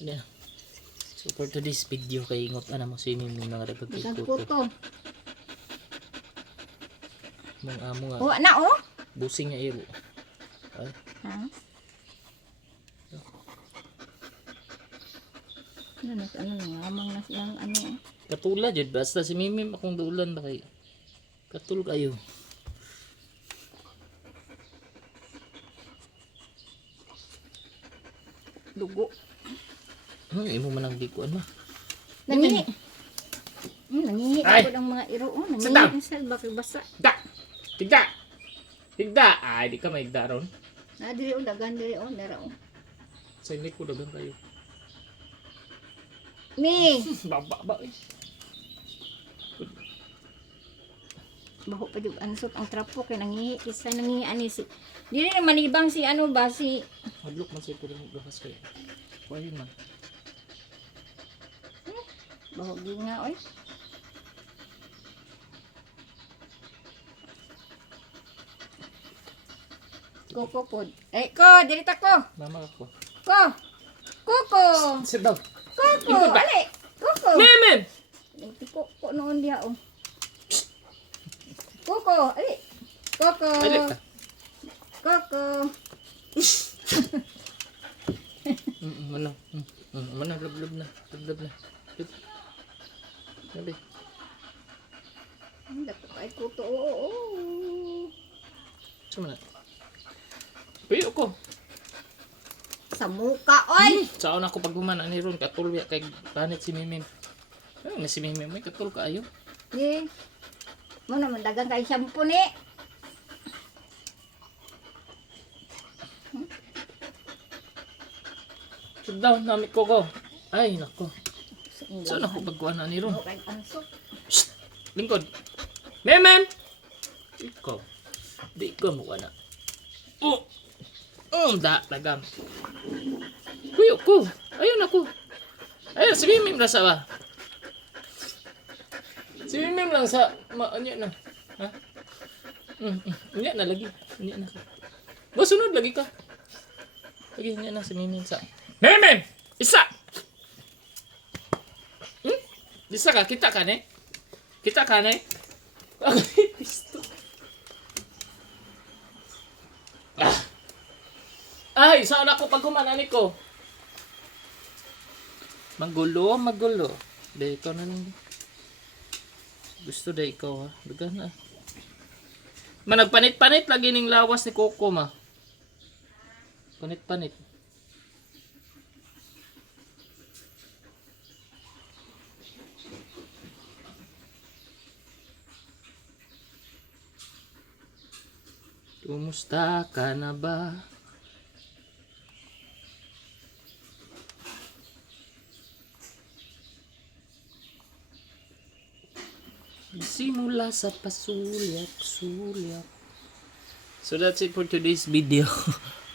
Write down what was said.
Yeah. So for today's video kay ingot ana mo swimming mo nga Bigang pagkuto. puto. Mong amo nga Oh, na oh. busing nga iro. Ay, Ha? Ano ngamang na silang ano eh. katula jud basta si Mimim akong duulan ba kay katul kayo. Dugo. Imo man ang bikuan ma. Nangihi. Nangihi Ay! ako ng mga iro. Oh, Sit down! nangihi sa bakit basa. Da. Tigda. Tigda. Ay, di ka maigda ron. Na diri oh, dagan diri oh, nara oh. Sa init ko dagan kayo. Mi, Baba ba eh. baho pa jud ansot ang trapo kay nangihi kisa nangihi ani si. Dili na manibang si ano ba si Hadlok man sa ko rin gahas kayo. Kuya man. baho gyud nga oy. Koko pod. Eh, ko, dili ta ko. Mama ako. Ko. Koko. Sit down. Koko. Ikot ba? Ali. Koko. Mimim. Koko noon diha oh. Koko, ali. Koko. Alit ka. Koko. Mana? Mana lub na. Lub na. Sabi. Ang dako kay kuto. Oo. Sama na. Puyo ko. Sa muka oy. Saan ako pag humana ni Ron katul ya kay panit si Mimim. Nga si Mimim may katul kaayo. Di. Mo naman dagang kay shampoo ni. Sit down nami ko ko. Ay nako. Saan ako pagkuhan ni Ron? Baho kay ansot. Lingkod. Mimim. Ikaw. Di ko mo na. Oh. Da lagam. Kuyo ko. Ayun ako. Ayun si Mimim na sa ba? Si Mimim lang sa ano na. Ha? Unya na lagi. Unya na. Ba sunod lagi ka. Lagi unya na si Mimim sa. Mimim! Isa! Isa ka kita ka ne? Kita ka ne? Pisto. Ay, saan ako pag humanani ko? Magulo. Dahil ikaw na lang. Gusto dahil ikaw ha. Daga na. Managpanit-panit lagi ning lawas ni Coco ma. Panit-panit. Kumusta ka na ba? Simula sa pasulyap. So that's it for today's video.